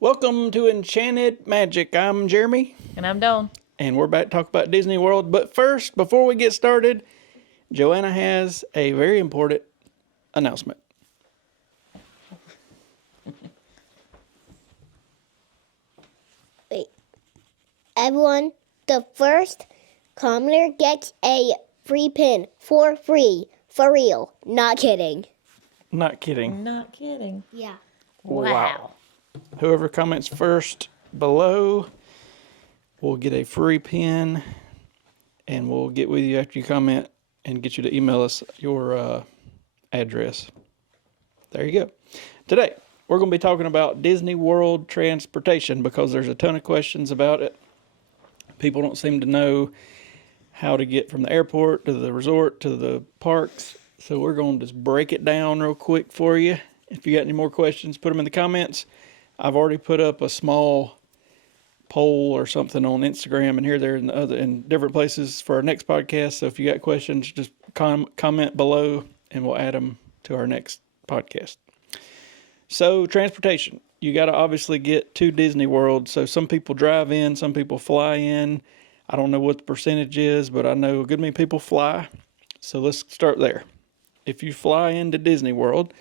Welcome to Enchanted Magic. I'm Jeremy, And I'm Dawn. and we're about to talk about Disney World. But first, before we get started, Joanna has a very important announcement. Wait. Everyone, the first commenter gets a free pin for free. For real. Not kidding. Not kidding. Not kidding. Yeah. Wow. Whoever comments first below will get a free pin, and we'll get with you after you comment and get you to email us your address. There you go. Today, we're going to be talking about Disney World transportation because there's a ton of questions about it. People don't seem to know how to get from the airport to the resort to the parks. So we're going to just break it down real quick for you. If you got any more questions, put them in the comments. I've already put up a small poll or something on Instagram and here, there, and in different places for our next podcast. So if you got questions, just comment below and we'll add them to our next podcast. So transportation, you got to obviously get to Disney World. So some people drive in, some people fly in. I don't know what the percentage is, but I know a good many people fly. So let's start there. If you fly into Disney World,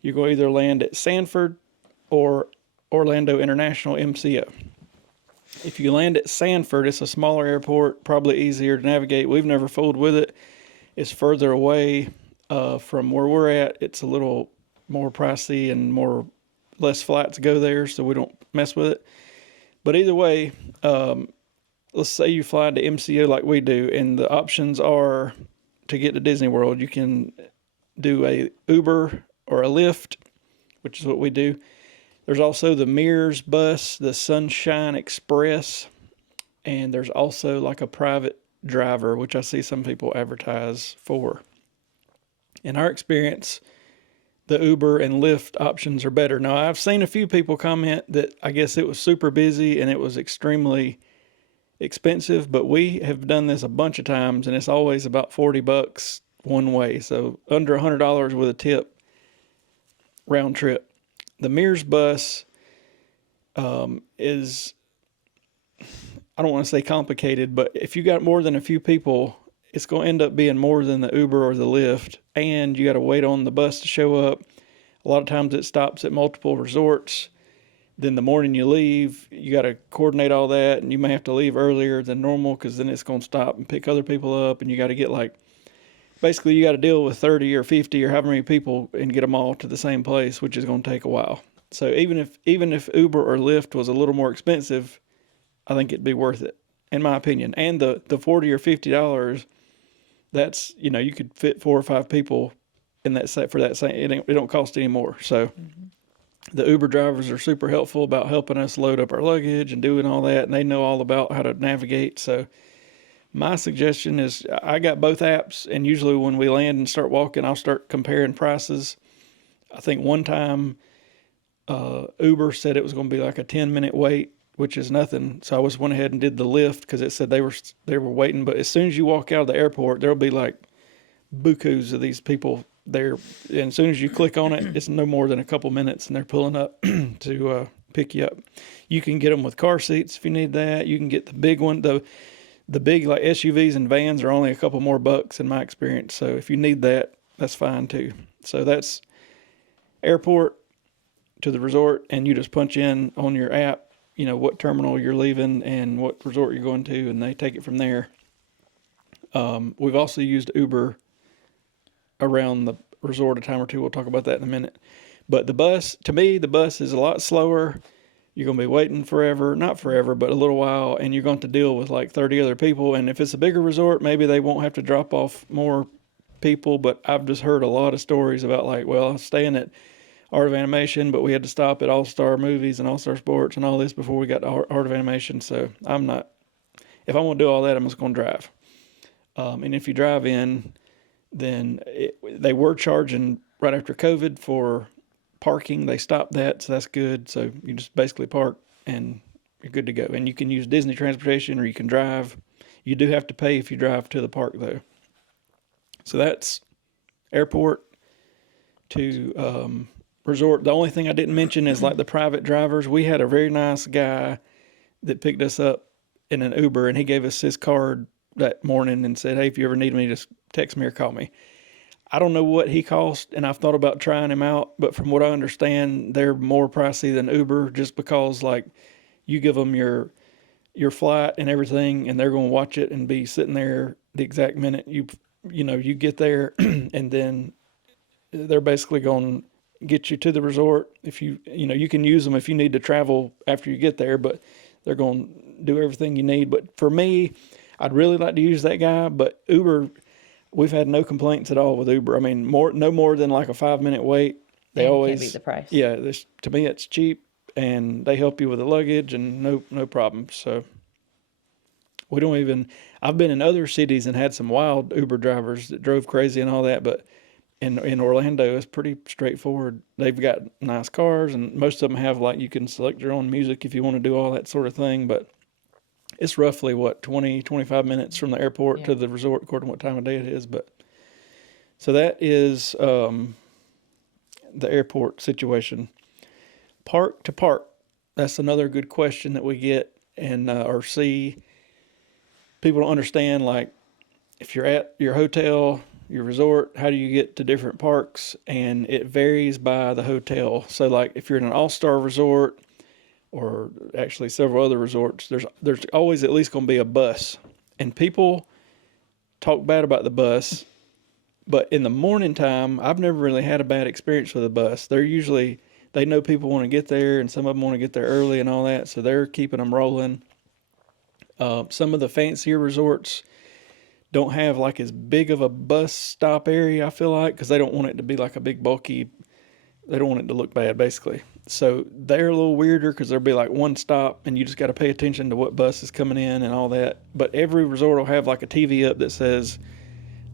you're going to either land at Sanford or Orlando International MCO. If you land at Sanford, it's a smaller airport, probably easier to navigate. We've never fooled with it. It's further away from where we're at. It's a little more pricey and less flights go there, so we don't mess with it. But either way, let's say you fly to MCO like we do, and the options are to get to Disney World. You can do a Uber or a Lyft, which is what we do. There's also the Mears bus, the Sunshine Express, and there's also like a private driver, which I see some people advertise for. In our experience, the Uber and Lyft options are better. Now, I've seen a few people comment that I guess it was super busy and it was extremely expensive, but we have done this a bunch of times and it's always about $40 one way. So under $100 with a tip round trip. The Mears bus is, I don't want to say complicated, but if you got more than a few people, it's going to end up being more than the Uber or the Lyft, and you got to wait on the bus to show up. A lot of times it stops at multiple resorts. Then the morning you leave, you got to coordinate all that, and you may have to leave earlier than normal because then it's going to stop and pick other people up, and you got to get basically you got to deal with 30 or 50 or however many people and get them all to the same place, which is going to take a while. So even if Uber or Lyft was a little more expensive, I think it'd be worth it, in my opinion. And the $40 or $50, that's, you could fit 4 or 5 people in that set for that same. It don't cost any more. So the Uber drivers are super helpful about helping us load up our luggage and doing all that, and they know all about how to navigate. So my suggestion is I got both apps, and usually when we land and start walking, I'll start comparing prices. I think one time Uber said it was going to be like a 10-minute wait, which is nothing. So I just went ahead and did the Lyft because it said they were waiting. But as soon as you walk out of the airport, there'll be like bukus of these people there. And as soon as you click on it, it's no more than a couple minutes, and they're pulling up to pick you up. You can get them with car seats if you need that. You can get the big one. The big like SUVs and vans are only a couple more bucks in my experience. So if you need that, that's fine too. So that's airport to the resort, and you just punch in on your app, what terminal you're leaving and what resort you're going to, and they take it from there. We've also used Uber around the resort a time or two. We'll talk about that in a minute. But to me, the bus is a lot slower. You're going to be waiting forever, not forever, but a little while, and you're going to deal with like 30 other people. And if it's a bigger resort, maybe they won't have to drop off more people. But I've just heard a lot of stories about I was staying at Art of Animation, but we had to stop at All-Star Movies and All-Star Sports and all this before we got to Art of Animation. So if I'm going to do all that, I'm just going to drive. And if you drive in, then they were charging right after COVID for parking. They stopped that, so that's good. So you just basically park and you're good to go. And you can use Disney transportation or you can drive. You do have to pay if you drive to the park though. So that's airport to resort. The only thing I didn't mention is like the private drivers. We had a very nice guy that picked us up in an Uber, and he gave us his card that morning and said, "Hey, if you ever need me, just text me or call me." I don't know what he cost, and I've thought about trying him out, but from what I understand, they're more pricey than Uber, just because like you give them your flight and everything, and they're going to watch it and be sitting there the exact minute you get there, and then they're basically going to get you to the resort. If you can use them if you need to travel after you get there, but they're going to do everything you need. But for me, I'd really like to use that guy, but Uber, we've had no complaints at all with Uber. I mean, no more than like a 5-minute wait. They And you always can't beat the price. Yeah, to me it's cheap, and they help you with the luggage and no problem. So we don't even. I've been in other cities and had some wild Uber drivers that drove crazy and all that, but in Orlando it's pretty straightforward. They've got nice cars, and most of them have like you can select your own music if you want to do all that sort of thing. But it's roughly what 20-25 minutes from the airport to the resort, according to what time of day it is. But so that is the airport situation. Park to park. That's another good question that we get and or see. People don't understand, like, if you're at your hotel, your resort, how do you get to different parks? And it varies by the hotel. So like if you're in an all-star resort, or actually several other resorts, there's always at least going to be a bus. And people talk bad about the bus, but in the morning time, I've never really had a bad experience with a bus. They know people want to get there, and some of them want to get there early and all that, so they're keeping them rolling. Some of the fancier resorts don't have like as big of a bus stop area, I feel like, because they don't want it to be like a big bulky, they don't want it to look bad, basically. So they're a little weirder because there'll be like one stop, and you just got to pay attention to what bus is coming in and all that. But every resort will have like a TV up that says,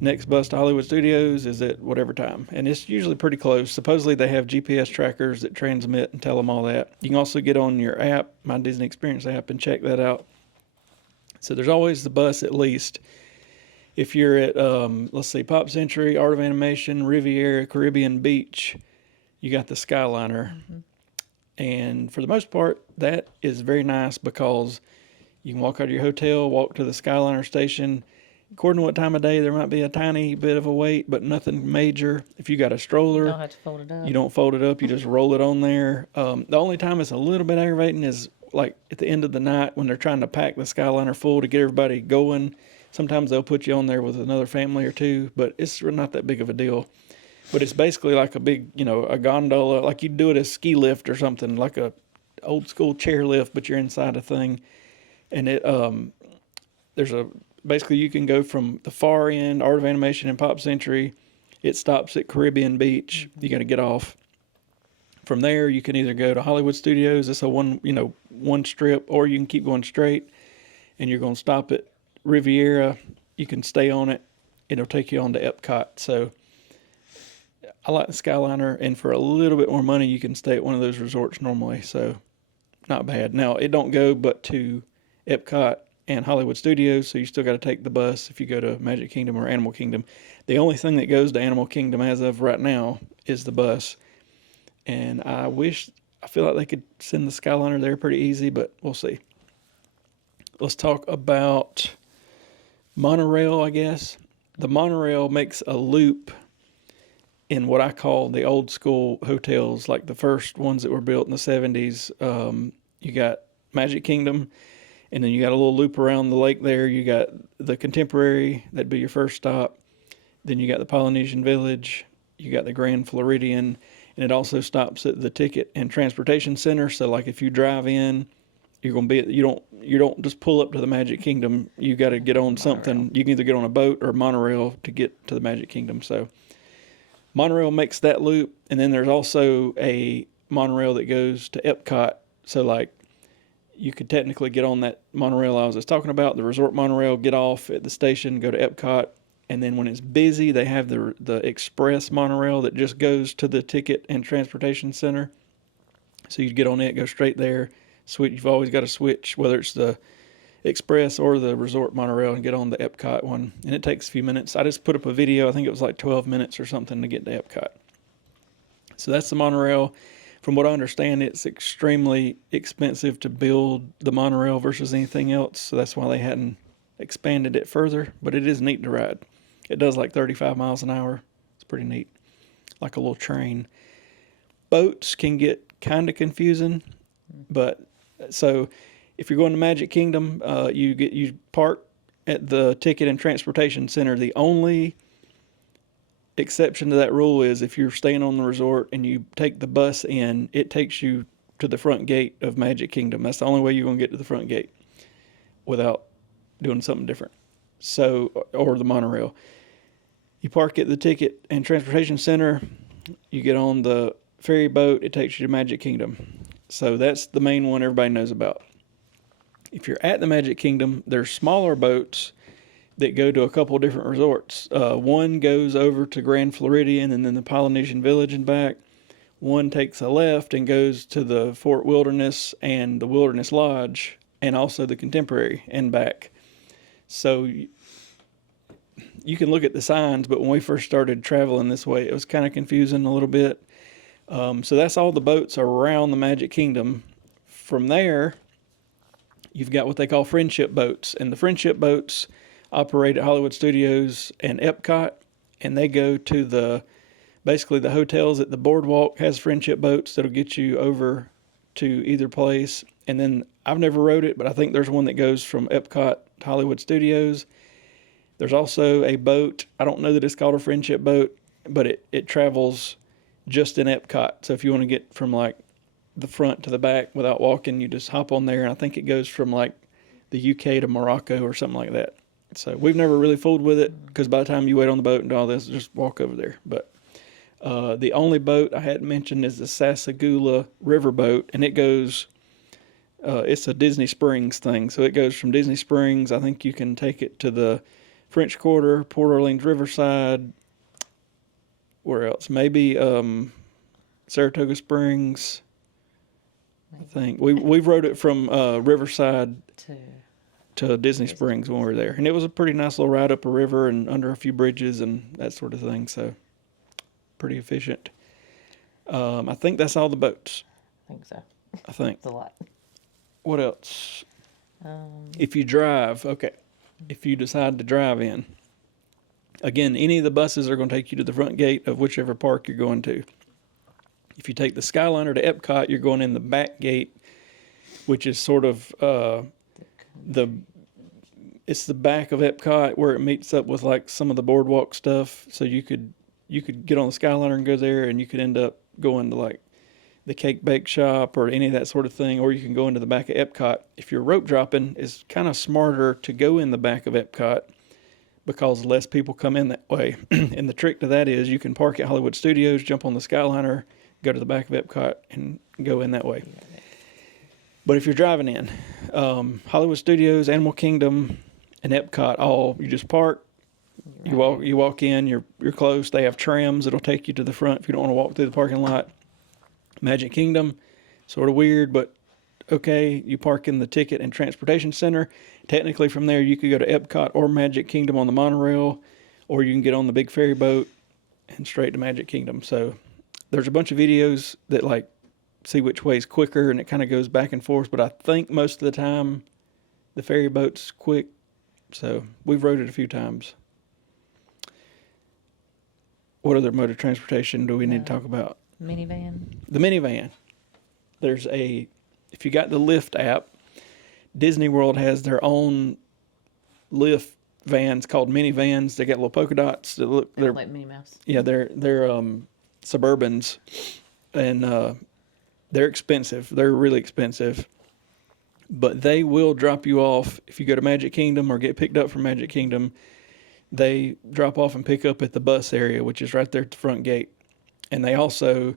next bus to Hollywood Studios is at whatever time. And it's usually pretty close. Supposedly they have GPS trackers that transmit and tell them all that. You can also get on your app, My Disney Experience app, and check that out. So there's always the bus at least. If you're at, let's see, Pop Century, Art of Animation, Riviera, Caribbean Beach, you got the Skyliner. Mm-hmm. And for the most part, that is very nice because you can walk out of your hotel, walk to the Skyliner station. According to what time of day, there might be a tiny bit of a wait, but nothing major. If you got a stroller, You don't have to fold it up. you don't fold it up, you just roll it on there. The only time it's a little bit aggravating is like at the end of the night when they're trying to pack the Skyliner full to get everybody going. Sometimes they'll put you on there with another family or two, but it's not that big of a deal. But it's basically like a big, a gondola, like you'd do it as ski lift or something, like a old school chair lift, but you're inside a thing. And basically you can go from the far end, Art of Animation and Pop Century. It stops at Caribbean Beach. You got to get off. From there, you can either go to Hollywood Studios. It's a one strip, or you can keep going straight, and you're going to stop at Riviera. You can stay on it. It'll take you on to Epcot. So I like the Skyliner, and for a little bit more money, you can stay at one of those resorts normally. So not bad. Now, it don't go but to Epcot and Hollywood Studios, so you still got to take the bus if you go to Magic Kingdom or Animal Kingdom. The only thing that goes to Animal Kingdom as of right now is the bus. And I feel like they could send the Skyliner there pretty easy, but we'll see. Let's talk about monorail, I guess. The monorail makes a loop in what I call the old school hotels, like the first ones that were built in the 70s. You got Magic Kingdom, and then you got a little loop around the lake there. You got the Contemporary, that'd be your first stop. Then you got the Polynesian Village. You got the Grand Floridian, and it also stops at the Ticket and Transportation Center. So like if you drive in, you're going to be, you don't just pull up to the Magic Kingdom. You got to get on something. Monorail. You can either get on a boat or a monorail to get to the Magic Kingdom. So monorail makes that loop. And then there's also a monorail that goes to Epcot. So like you could technically get on that monorail I was just talking about, the resort monorail, get off at the station, go to Epcot. And then when it's busy, they have the express monorail that just goes to the Ticket and Transportation Center. So you get on it, go straight there. Switch. You've always got to switch, whether it's the express or the resort monorail, and get on the Epcot one. And it takes a few minutes. I just put up a video. I think it was like 12 minutes or something to get to Epcot. So that's the monorail. From what I understand, it's extremely expensive to build the monorail versus anything else. So that's why they hadn't expanded it further. But it is neat to ride. It does like 35 miles an hour. It's pretty neat, like a little train. Boats can get kind of confusing, but so if you're going to Magic Kingdom, you park at the Ticket and Transportation Center. The only exception to that rule is if you're staying on the resort and you take the bus in, it takes you to the front gate of Magic Kingdom. That's the only way you're going to get to the front gate without doing something different. So, or the monorail. You park at the Ticket and Transportation Center, you get on the ferry boat, it takes you to Magic Kingdom. So that's the main one everybody knows about. If you're at the Magic Kingdom, there's smaller boats that go to a couple different resorts. One goes over to Grand Floridian and then the Polynesian Village and back. One takes a left and goes to the Fort Wilderness and the Wilderness Lodge and also the Contemporary and back. So you can look at the signs, but when we first started traveling this way, it was kind of confusing a little bit. So that's all the boats around the Magic Kingdom. From there, you've got what they call friendship boats. And the friendship boats operate at Hollywood Studios and Epcot. And they go to basically the hotels at the boardwalk has friendship boats that'll get you over to either place. And then I've never rode it, but I think there's one that goes from Epcot to Hollywood Studios. There's also a boat. I don't know that it's called a friendship boat, but it travels just in Epcot. So if you want to get from like the front to the back without walking, you just hop on there. And I think it goes from like the UK to Morocco or something like that. So we've never really fooled with it because by the time you wait on the boat and do all this, just walk over there. But the only boat I hadn't mentioned is the Sassagoula Riverboat, and it goes, it's a Disney Springs thing. So it goes from Disney Springs. I think you can take it to the French Quarter, Port Orleans Riverside. Where else? Maybe Saratoga Springs. I think we've rode it from Riverside to Disney Springs when we were there, and it was a pretty nice little ride up a river and under a few bridges and that sort of thing. So pretty efficient. I think that's all the boats. I think so. I think. It's a lot. What else? If you drive, okay. If you decide to drive in, again, any of the buses are going to take you to the front gate of whichever park you're going to. If you take the Skyliner to Epcot, you're going in the back gate, which is sort of it's the back of Epcot where it meets up with like some of the boardwalk stuff. So you could get on the Skyliner and go there, and you could end up going to like the cake bake shop or any of that sort of thing, or you can go into the back of Epcot. If you're rope dropping, it's kind of smarter to go in the back of Epcot because less people come in that way. And the trick to that is you can park at Hollywood Studios, jump on the Skyliner, go to the back of Epcot, and go in that way. But if you're driving in, Hollywood Studios, Animal Kingdom, and Epcot, you just park, you walk in, you're close. They have trams that'll take you to the front if you don't want to walk through the parking lot. Magic Kingdom, sort of weird, but okay. You park in the Ticket and Transportation Center. Technically, from there, you could go to Epcot or Magic Kingdom on the monorail, or you can get on the big ferry boat and straight to Magic Kingdom. So there's a bunch of videos that like see which way is quicker, and it kind of goes back and forth. But I think most of the time, the ferry boat's quick. So we've rode it a few times. What other mode of transportation do we need to talk about? Minivan. The minivan. If you got the Lyft app, Disney World has their own Lyft vans called minivans. They got little polka dots that look. They're like Minnie Mouse. Yeah, they're Suburbans, and they're expensive. They're really expensive, but they will drop you off if you go to Magic Kingdom or get picked up from Magic Kingdom. They drop off and pick up at the bus area, which is right there at the front gate. And they also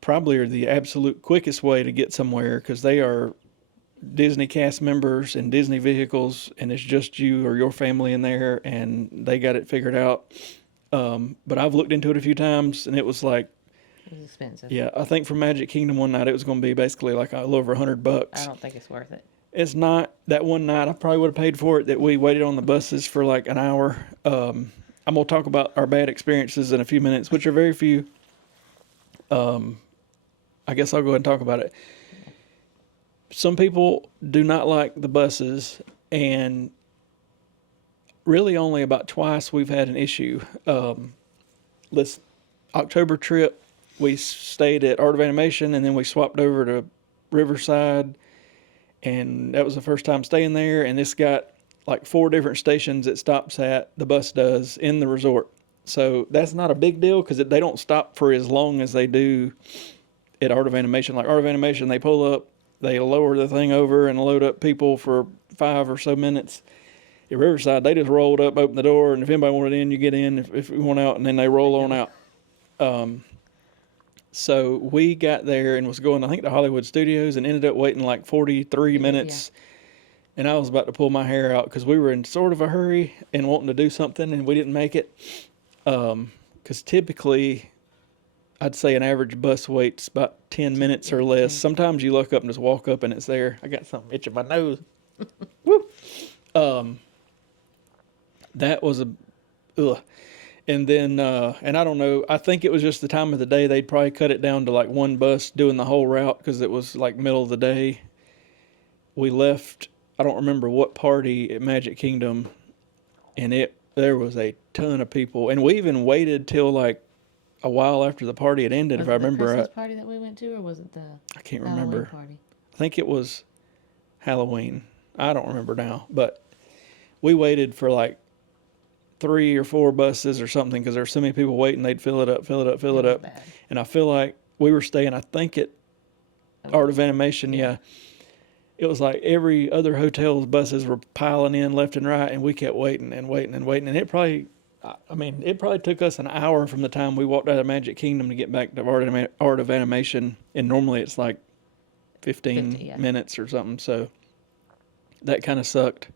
probably are the absolute quickest way to get somewhere because they are Disney cast members and Disney vehicles, and it's just you or your family in there, and they got it figured out. But I've looked into it a few times, and it was like, It was expensive. yeah, I think for Magic Kingdom one night it was going to be basically like a little over $100. I don't think it's worth it. It's not. That one night I probably would have paid for it that we waited on the buses for like an hour. I'm going to talk about our bad experiences in a few minutes, which are very few. I guess I'll go ahead and talk about it. Some people do not like the buses, and really only about twice we've had an issue. This October trip, we stayed at Art of Animation, and then we swapped over to Riverside, and that was the first time staying there. And this got like 4 different stations it stops at, the bus does, in the resort. So that's not a big deal because they don't stop for as long as they do at Art of Animation. Like Art of Animation, they pull up, they lower the thing over and load up people for 5 or so minutes. At Riverside, they just rolled up, opened the door, and if anybody wanted in, you get in. If you want out, and then they roll on out. So we got there and was going, I think, to Hollywood Studios, and ended up waiting like 43 minutes. And I was about to pull my hair out because we were in sort of a hurry and wanting to do something, and we didn't make it. Because typically, I'd say an average bus waits about 10 minutes or less. Sometimes you look up and just walk up and it's there. I got something itching my nose. Woo! That was ugh. And then, and I don't know, I think it was just the time of the day. They'd probably cut it down to like one bus doing the whole route because it was like middle of the day. We left, I don't remember what party at Magic Kingdom, and there was a ton of people. And we even waited till like a while after the party had ended, Was if I it the remember Christmas right. party that we went to, or was it the I can't Halloween remember. party? I think it was Halloween. I don't remember now, but we waited for like 3 or 4 buses or something because there were so many people waiting. They'd fill it up. was bad. And I feel like we were staying, I think, at Art of Animation. Yeah. It was like every other hotel's buses were piling in left and right, and we kept waiting and waiting and waiting. And it probably took us an hour from the time we walked out of Magic Kingdom to get back to Art of Animation. And normally it's like 15 minutes or something. So that kind of sucked.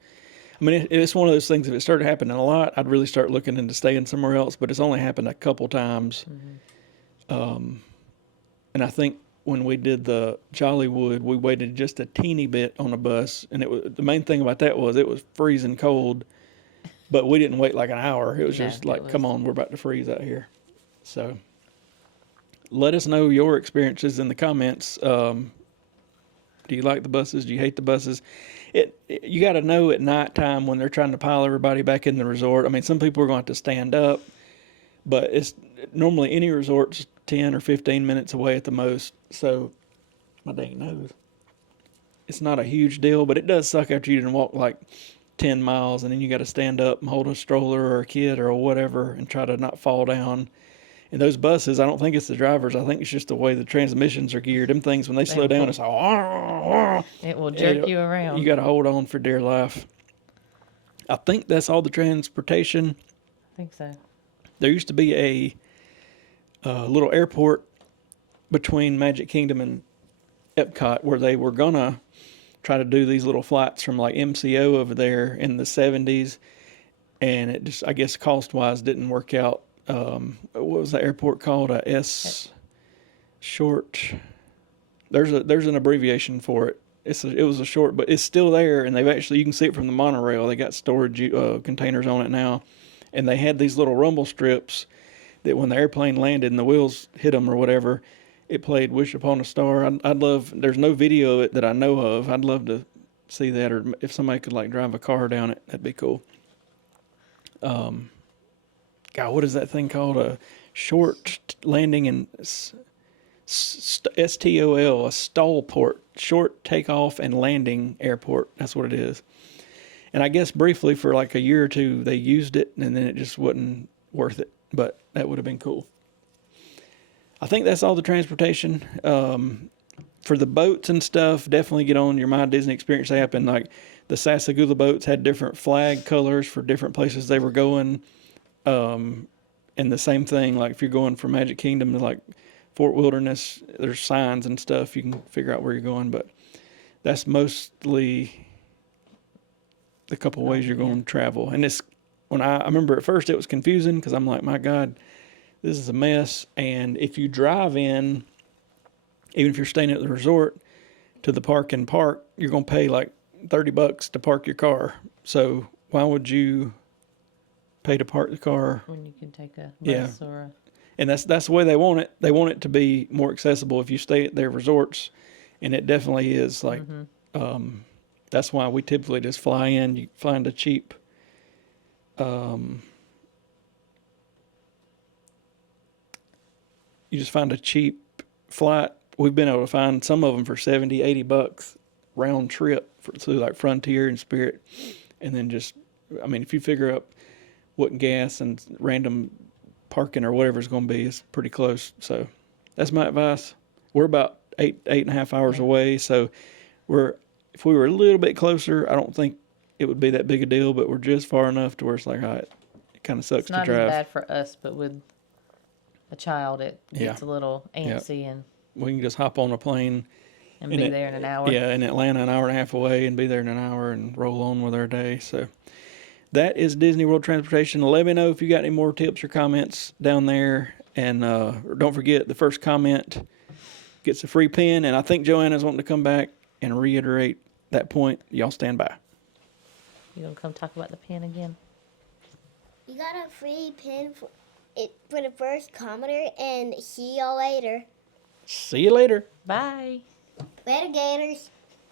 I mean, it's one of those things, if it started happening a lot, I'd really start looking into staying somewhere else, but it's only happened a couple times. And I think when we did the Jollywood, we waited just a teeny bit on a bus, and the main thing about that was it was freezing cold, but we didn't wait like an hour. It was just like, come on, we're about to freeze out here. So let us know your experiences in the comments. Do you like the buses? Do you hate the buses? You got to know at nighttime when they're trying to pile everybody back in the resort. I mean, some people are going to have to stand up, but it's normally any resort's 10 or 15 minutes away at the most. So, my dang nose. It's not a huge deal, but it does suck after you didn't walk like 10 miles and then you got to stand up and hold a stroller or a kid or whatever and try to not fall down. And those buses, I don't think it's the drivers. I think it's just the way the transmissions are geared. Them things, when they slow down, it's like, it will jerk you around. You got to hold on for dear life. I think that's all the transportation. I think so. There used to be a little airport between Magic Kingdom and Epcot where they were going to try to do these little flights from like MCO over there in the 70s. And it just, I guess, cost-wise didn't work out. What was the airport called? Short. There's an abbreviation for it. It was a short, but it's still there, and you can see it from the monorail. They got storage containers on it now, and they had these little rumble strips that when the airplane landed and the wheels hit them or whatever, it played "Wish Upon a Star." I'd love. There's no video of it that I know of. I'd love to see that, or if somebody could like drive a car down it, that'd be cool. God, what is that thing called? A short landing and STOL, a stall port, short takeoff and landing airport. That's what it is. And I guess briefly for like a year or two, they used it and then it just wasn't worth it. But that would have been cool. I think that's all the transportation. For the boats and stuff, definitely get on your My Disney Experience app. And like the Sasagula boats had different flag colors for different places they were going. And the same thing, like if you're going from Magic Kingdom to like Fort Wilderness, there's signs and stuff. You can figure out where you're going, but that's mostly the couple ways you're going to travel. And I remember at first it was confusing because I'm like, my God, this is a mess. And if you drive in, even if you're staying at the resort, to the park and park, you're going to pay like $30 to park your car. So why would you pay to park the car when you can take a bus or a... and that's the way they want it. They want it to be more accessible if you stay at their resorts, and it definitely is. Like, that's why we typically just fly in. You find a cheap, you just find a cheap flight. We've been able to find some of them for $70-$80 round trip through like Frontier and Spirit, and then just, I mean, if you figure up what gas and random parking or whatever it's going to be, it's pretty close. So that's my advice. We're about 8.5 hours away, so if we were a little bit closer, I don't think it would be that big a deal, but we're just far enough to where it's like, all right, it kind of sucks It's not to drive. as bad for us, but with a child, it gets a little antsy, and We can just hop on a plane be there in an hour. Yeah, in Atlanta, an hour and a half away, and be there in an hour and roll on with our day. So that is Disney World Transportation. Let me know if you got any more tips or comments down there. And don't forget, the first comment gets a free pin. And I think Joanna's wanting to come back and reiterate that point. Y'all stand by. You gonna come talk about the pen again? You got a free pin for the first commenter, and see y'all later. See you later. Bye. Later, Gators.